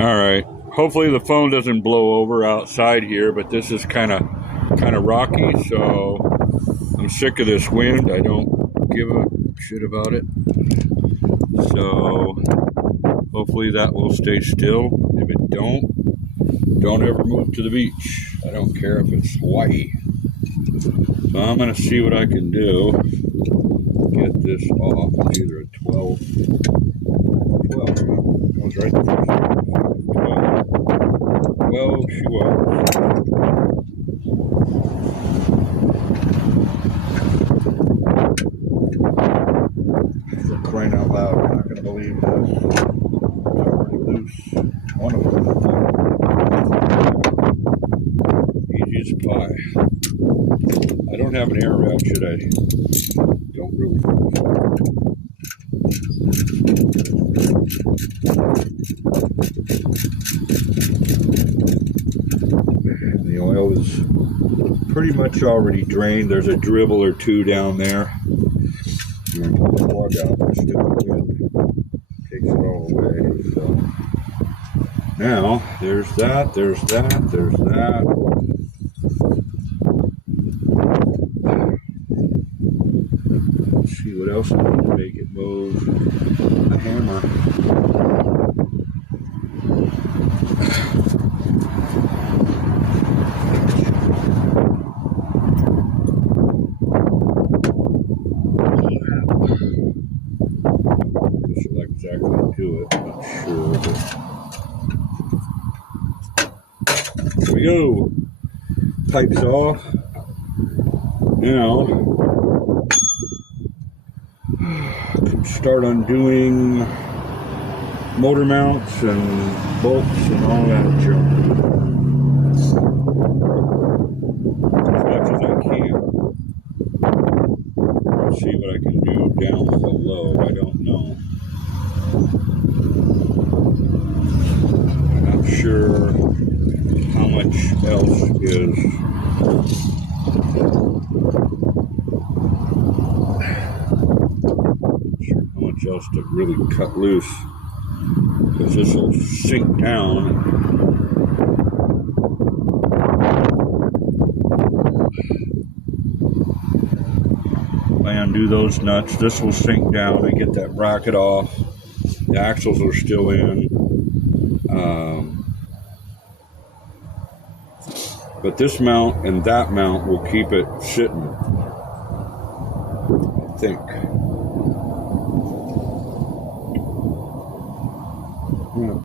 All right. Hopefully the phone doesn't blow over outside here, but this is kind of rocky, so I'm sick of this wind. I don't give a shit about it. So hopefully that will stay still. If it don't ever move to the beach. I don't care if it's Hawaii. So I'm going to see what I can do. Get this off. It's either a 12. 12. That was right the first time. 12. 12 she was. For crying out loud, I'm not going to believe this. It's already loose. One of them. Easy as pie. I don't have an air wrap, should I? Don't really. The oil is pretty much already drained. There's a dribble or two down there. You're going to pull the plug out. The stupid wind takes it all away. So now there's that. There's that. There's that. Let's see what else I can make it move. A hammer. This will exactly do it. Not sure, but here we go. Pipes off. Now can start undoing motor mounts and bolts and all that junk as much as I can. I'll see what I can do down below. I don't know. I'm not sure how much else is else to really cut loose, because this will sink down. If I undo those nuts, this will sink down and get that bracket off. The axles are still in, but this mount and that mount will keep it sitting, I think.